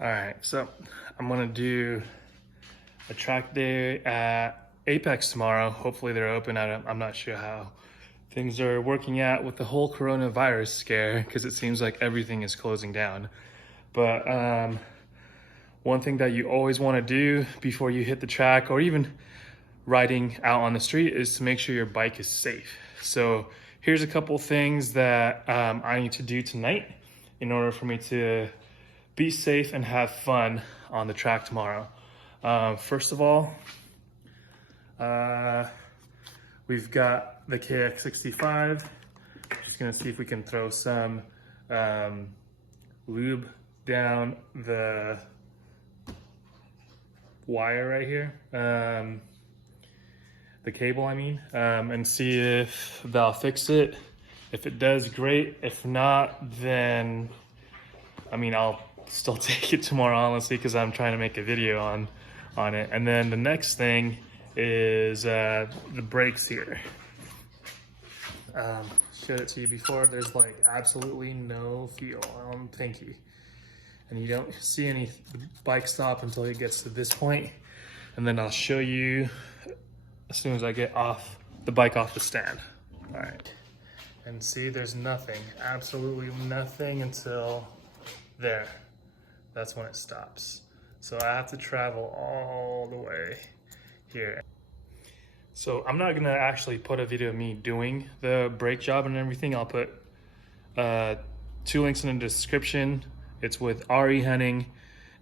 All right, so I'm gonna do a track day at Apex tomorrow. Hopefully they're open. I'm not sure how things are working out with the whole coronavirus scare because it seems like everything is closing down. But one thing that you always want to do before you hit the track or even riding out on the street is to make sure your bike is safe. So here's a couple things that I need to do tonight in order for me to be safe and have fun on the track tomorrow. First of all, we've got the KX65. Just gonna see if we can throw some lube down the wire right here, the cable I mean, and see if that'll fix it. If it does, great. If not, then I mean, I'll still take it tomorrow, honestly, because I'm trying to make a video on it. And then the next thing is the brakes here. Showed it to you before. There's like absolutely no feel. Thank you. And you don't see any bike stop until it gets to this point. And then I'll show you as soon as I get off the bike off the stand. All right. And see, there's nothing, absolutely nothing until there. That's when it stops. So I have to travel all the way here. So I'm not gonna actually put a video of me doing the brake job and everything. I'll put 2 links in the description. It's with Henning.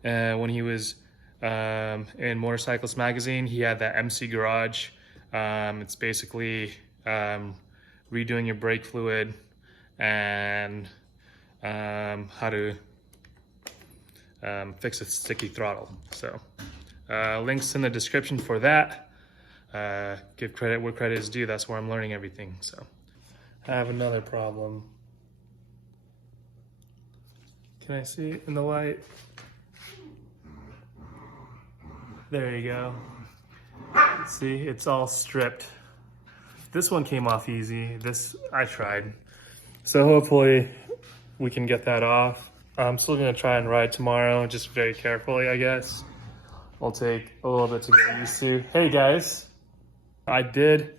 When he was in Motorcyclist Magazine, he had that MC Garage. It's basically redoing your brake fluid and how to fix a sticky throttle. So links in the description for that. Give credit where credit is due. That's where I'm learning everything. So I have another problem. Can I see it in the light? There you go. See, it's all stripped. This one came off easy. This I tried. So hopefully we can get that off. I'm still gonna try and ride tomorrow, just very carefully, I guess. It'll take a little bit to get used to. Hey guys, I did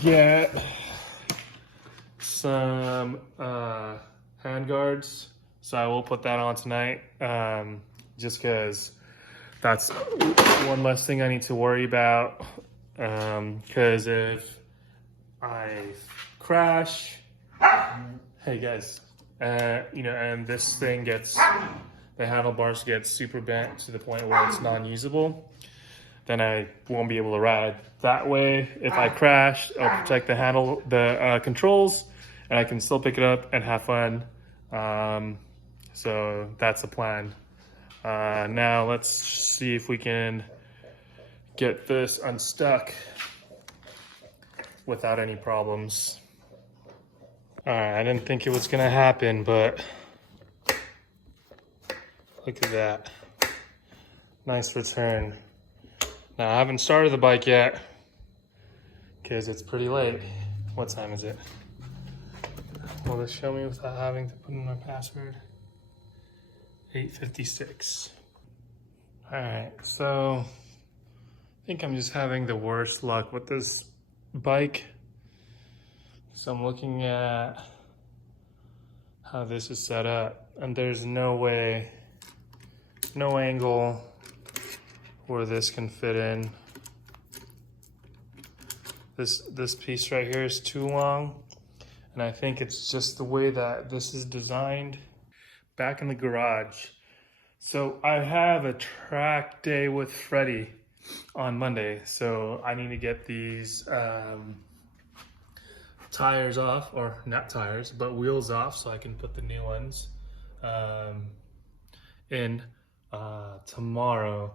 get some hand guards, so I will put that on tonight, just because that's one less thing I need to worry about. Because if I crash, hey guys, and this thing gets, the handlebars get super bent to the point where it's non-usable, then I won't be able to ride. That way, if I crash, I'll protect the controls, and I can still pick it up and have fun. So that's the plan. Now let's see if we can get this unstuck without any problems. All right, I didn't think it was gonna happen, but look at that. Nice return. Now I haven't started the bike yet because it's pretty late. What time is it? Will this show me without having to put in my password? 8:56. All right, so I think I'm just having the worst luck with this bike. So I'm looking at how this is set up, and there's no way, no angle where this can fit in. This piece right here is too long, and I think it's just the way that this is designed. Back in the garage. So I have a track day with Freddie on Monday, so I need to get these tires off, or not tires, but wheels off, so I can put the new ones in tomorrow.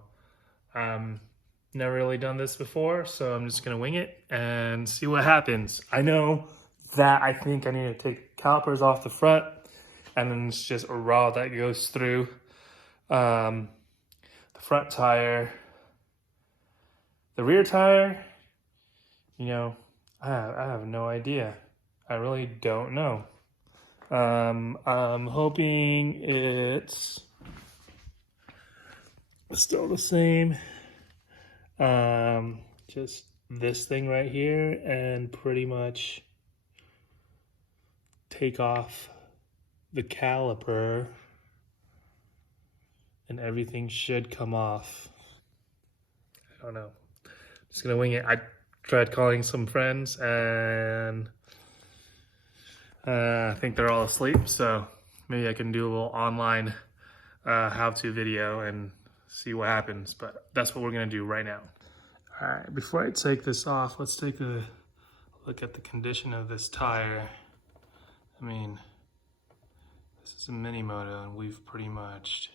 Never really done this before, so I'm just gonna wing it and see what happens. I know that I think I need to take calipers off the front, and then it's just a rod that goes through the front tire. The rear tire, I have no idea. I really don't know. I'm hoping it's still the same. Just this thing right here, and pretty much take off the caliper and everything should come off. I don't know. Just gonna wing it. I tried calling some friends and I think they're all asleep, so maybe I can do a little online how-to video and see what happens, but that's what we're gonna do right now. All right, before I take this off, let's take a look at the condition of this tire. I mean, this is a mini moto and we've pretty much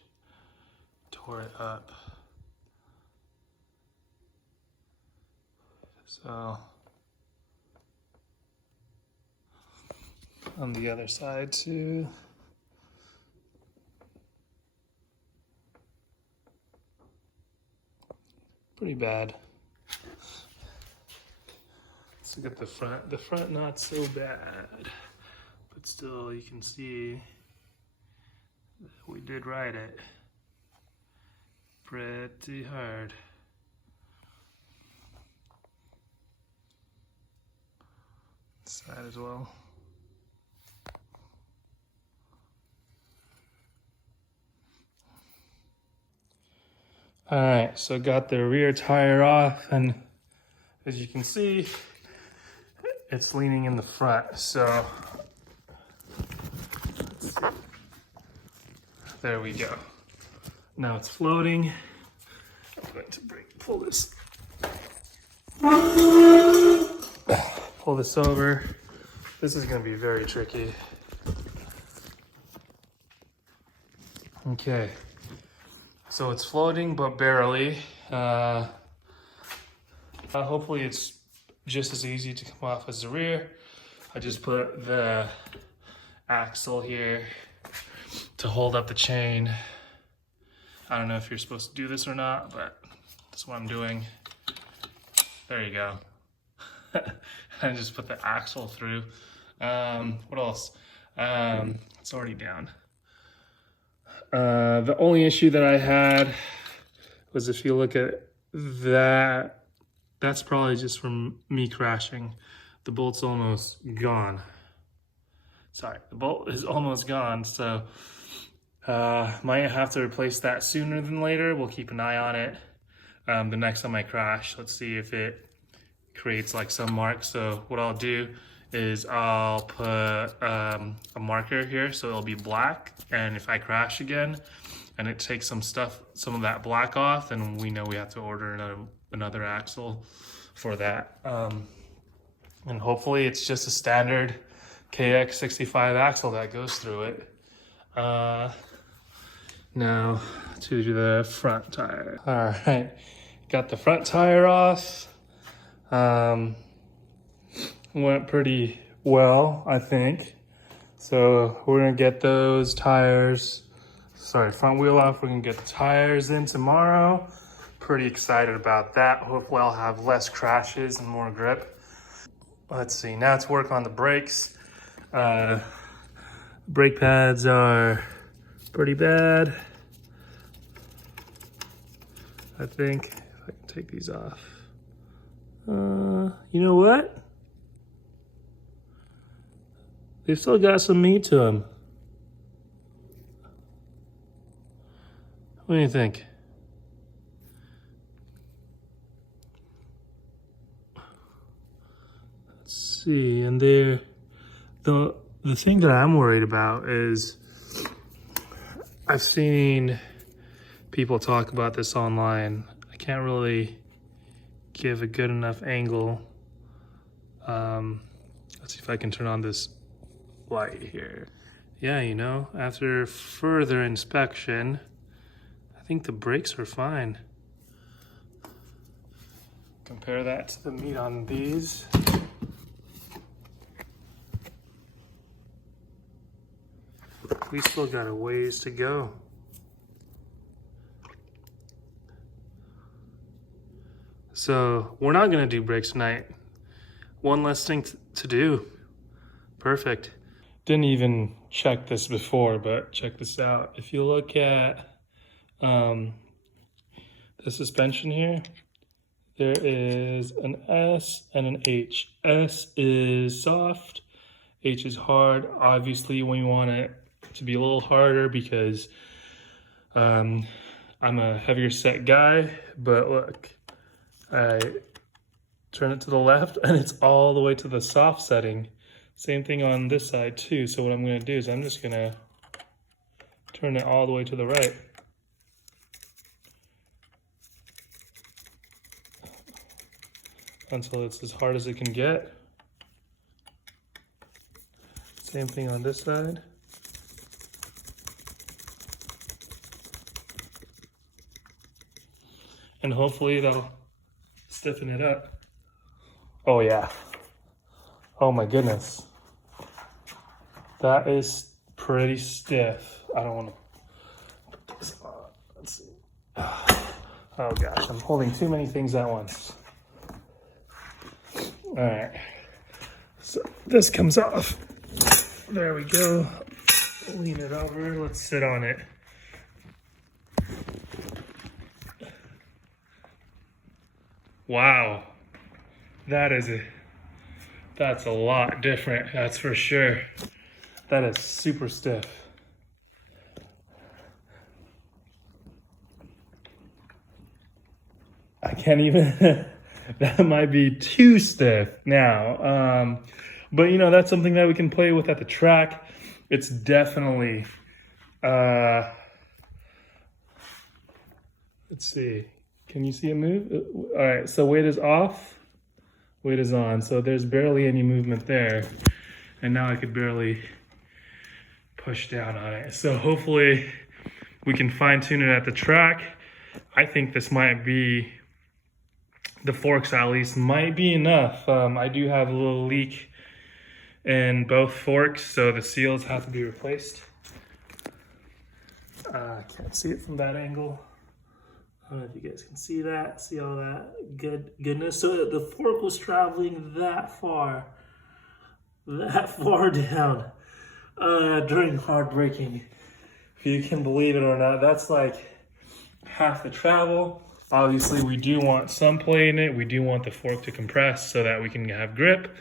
tore it up. So, on the other side too. Pretty bad. Let's look at the front. The front not so bad, but still you can see we did ride it pretty hard. Side as well. All right, so got the rear tire off, and as you can see, it's leaning in the front. So let's see. There we go. Now it's floating. I'm going to pull this over. This is going to be very tricky. Okay, so it's floating, but barely. Hopefully it's just as easy to come off as the rear. I just put the axle here to hold up the chain. I don't know if you're supposed to do this or not, but that's what I'm doing. There you go. I just put the axle through. What else? It's already down. The only issue that I had was, if you look at that, that's probably just from me crashing. The bolt's almost gone. Sorry, the bolt is almost gone, so might have to replace that sooner than later. We'll keep an eye on it. The next time I crash, let's see if it creates like some marks. So what I'll do is I'll put a marker here so it'll be black, and if I crash again and it takes some of that black off, then we know we have to order another axle for that. And hopefully it's just a standard KX65 axle that goes through it. Now to the front tire. All right, got the front tire off. Went pretty well, I think. So we're gonna get those tires, front wheel off. We're gonna get the tires in tomorrow. Pretty excited about that. Hopefully I'll have less crashes and more grip. Let's see, now to work on the brakes. Brake pads are pretty bad. I think if I can take these off. You know what? They've still got some meat to them. What do you think? Let's see, and the thing that I'm worried about is, I've seen people talk about this online. I can't really give a good enough angle. Let's see if I can turn on this light here. Yeah, you know, after further inspection, I think the brakes are fine. Compare that to the meat on these. We still got a ways to go. So we're not gonna do brakes tonight. One less thing to do. Perfect. Didn't even check this before, but check this out. If you look at the suspension here, there is an S and an H. S is soft, H is hard. Obviously, we want it to be a little harder because I'm a heavier set guy, but look, I turn it to the left and it's all the way to the soft setting. Same thing on this side too. So what I'm gonna do is I'm just gonna turn it all the way to the right. Until it's as hard as it can get. Same thing on this side. And hopefully that'll stiffen it up. Oh yeah. Oh my goodness. That is pretty stiff. I don't want to put this on. Let's see. Oh gosh, I'm holding too many things at once. All right, so this comes off. There we go. Lean it over, let's sit on it. Wow, that's a lot different, that's for sure. That is super stiff. I can't even, that might be too stiff now. But you know, that's something that we can play with at the track. It's definitely, let's see, can you see it move? All right, so weight is off, weight is on. So there's barely any movement there. And now I could barely push down on it. So hopefully we can fine tune it at the track. I think this might be, the forks at least might be enough. I do have a little leak in both forks, so the seals have to be replaced. I can't see it from that angle. I don't know if you guys can see that. See all that goodness. So the fork was traveling that far down during hard braking. If you can believe it or not, that's like half the travel. Obviously, we do want some play in it. We do want the fork to compress so that we can have grip.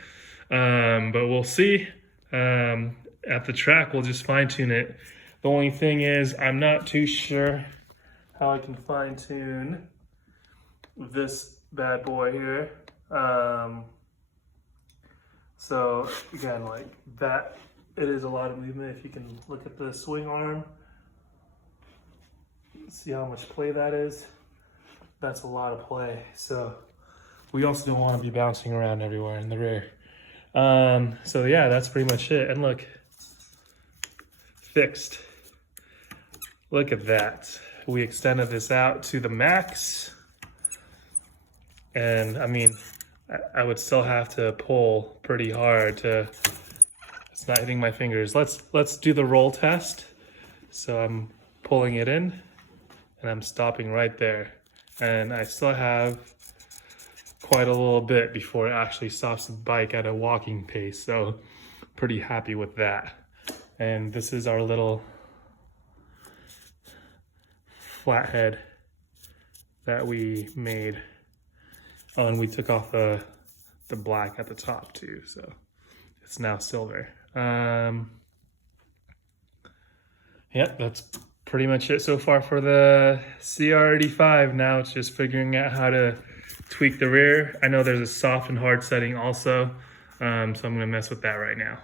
But we'll see. At the track, we'll just fine tune it. The only thing is, I'm not too sure how I can fine tune this bad boy here. So again, like that, it is a lot of movement. If you can look at the swing arm, see how much play that is. That's a lot of play. So we also don't want to be bouncing around everywhere in the rear. So yeah, that's pretty much it. And look, fixed. Look at that. We extended this out to the max. And I mean, I would still have to pull pretty hard to, it's not hitting my fingers. Let's do the roll test. So I'm pulling it in and I'm stopping right there. And I still have quite a little bit before it actually stops the bike at a walking pace. So pretty happy with that. And this is our little flathead that we made. Oh, and we took off the black at the top too. So it's now silver. Yep, that's pretty much it so far for the CR85. Now it's just figuring out how to tweak the rear. I know there's a soft and hard setting also, so I'm gonna mess with that right now.